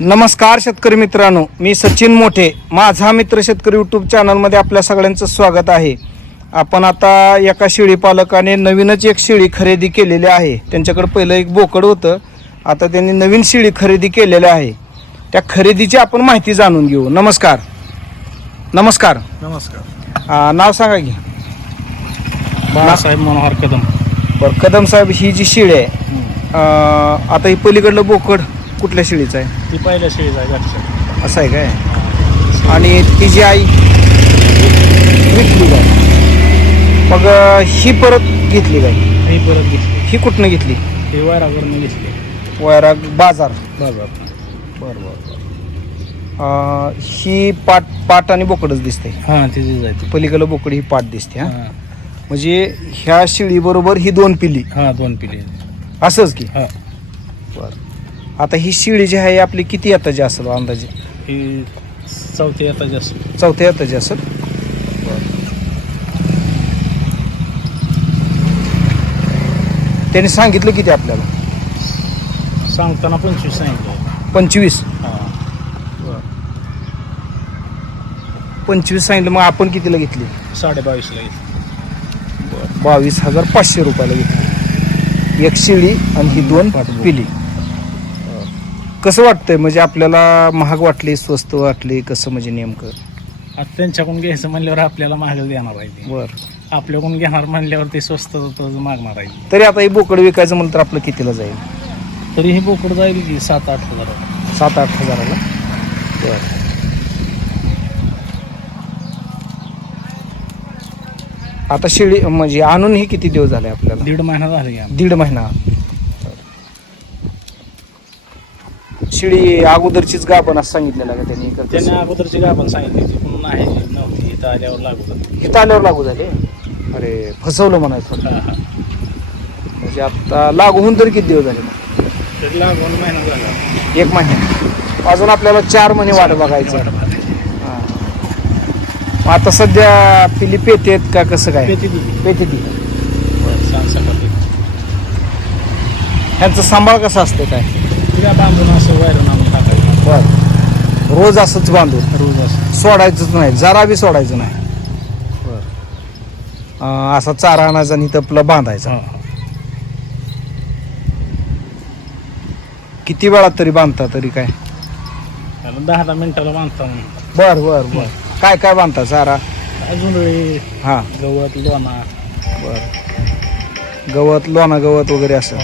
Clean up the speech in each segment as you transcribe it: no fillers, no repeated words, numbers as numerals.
नमस्कार शेतकरी मित्रांनो, मी सचिन मोठे. माझा मित्र शेतकरी यूट्यूब चॅनलमध्ये आपल्या सगळ्यांचं स्वागत आहे. आपण आता एका शेळी पालकाने नवीनच एक शेळी खरेदी केलेली आहे. त्यांच्याकडे पहिलं एक बोकड होतं, आता त्यांनी नवीन शेळी खरेदी केलेली आहे. त्या खरेदीची आपण माहिती जाणून घेऊ. नमस्कार. नमस्कार. नमस्कार. नाव सांगा की. बाळासाहेब मनोहर कदम. बरं, कदम साहेब, ही जी शेळी आहे आता ही पलीकडलं बोकड कुठल्या शेळीचं आहे? ती पहिल्या शेळीचा आहे घरच्या. असं आहे काय? आणि तिची आई विकली काय? मग ही परत घेतली काय? ही परत घेतली. ही कुठनं घेतली? ही वैरागवरून घेतली. वैराग बाजार. बरोबर. बरं बरं. ही पाट आणि बोकडच दिसते. हां तिची जायची. पलीकडलं बोकड ही पाट दिसते. हां, हां म्हणजे ह्या शेळी बरोबर ही दोन पिली हां 2 पिढी. असंच की? हां. बरं. आता ही शेळी जी आहे आपली किती येताची असेल अंदाजे? ही चौथी येता जास्त. चौथ्या येताची असेल. त्यांनी सांगितलं किती आपल्याला? सांगताना 25 सांगितलं. 25. हां 25 सांगितलं. मग आपण कितीला घेतली? 22.5ला घेतली. 22,500 रुपयाला घेतली एक शेळी आणि ही 2 पिली. कसं वाटतंय? म्हणजे आपल्याला महाग वाटली, स्वस्त वाटली, कसं म्हणजे नेमकं? आता त्यांच्याकडून घ्यायचं म्हणल्यावर आपल्याला महागच देणार आहे ते. बरं. आपल्याकडून घेणार म्हणल्यावर ते स्वस्त मागणार आहे. तरी आता ही बोकड विकायचं म्हणलं तर आपलं कितीला जाईल? तरी ही बोकड जाईल की 7-8 हजार. 7-8 हजाराला. बरं. आता शेळी म्हणजे आणून ही किती दिवस झाले आपल्याला? 1.5 महिना झाला की. 1.5 महिना. शेळी अगोदरचीच गाभण असं सांगितलेलं का त्यांनी? त्याने अगोदरची गाभण सांगितली होती पण नाही नव्हती. इथं आल्यावर लागू झाली. इथं आल्यावर लागू झाले? अरे, फसवलं म्हणायचं. हां हां. म्हणजे आता लागू होऊन तरी किती दिवस झाले? मग तरी लागून महिना झाला. 1 महिना. अजून आपल्याला 4 महिने वाट बघायचं. हां. मग आता सध्या पिली पेतेत का कसं काय? पेती दिली. पेते ती. सकाळी ह्यांचं सांभाळ कसं असतं काय? तिला बांधून असं वैरून आणून टाकायचं. बरं. रोज असंच बांधून? रोज असं सोडायचंच नाही, जरा बी सोडायचं नाही. असा चारा आणायचा आणि इथं आपलं बांधायचा. हां. किती वेळात तरी बांधता तरी काय? 10 मिनिटाला बांधता. बर बर बर. काय काय बांधता चारा? अजून हां. गवत लोणा. बर. गवत, लोणा गवत वगैरे असं.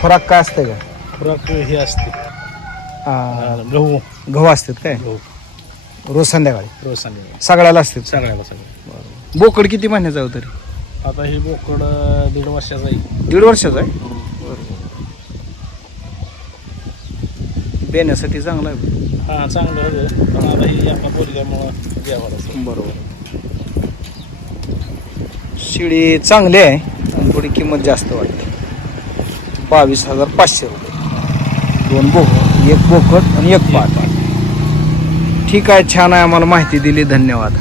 खुराक काय असते का? खुराक हे असते गहू. गहू असतात काय? गहू रोज संध्याकाळी? रोज संध्याकाळी सगळ्याला असतात? सगळ्याला सगळं. बोकड किती महिन्याचं आहे तरी? आता ही बोकड 1.5 वर्षाचा आहे. 1.5 वर्षाचं आहे? बेण्यासाठी चांगलं आहे. हां चांगलं होतं पण आता ही आपल्या बोलल्यामुळं द्यावं. बरोबर. शेळी चांगली आहे पण थोडी किंमत जास्त वाटते. 22,500 रुपये. 2 बोकड, 1 बोकड आणि 1 पाट. ठीक आहे, छान आहे. आम्हाला माहिती दिली, धन्यवाद.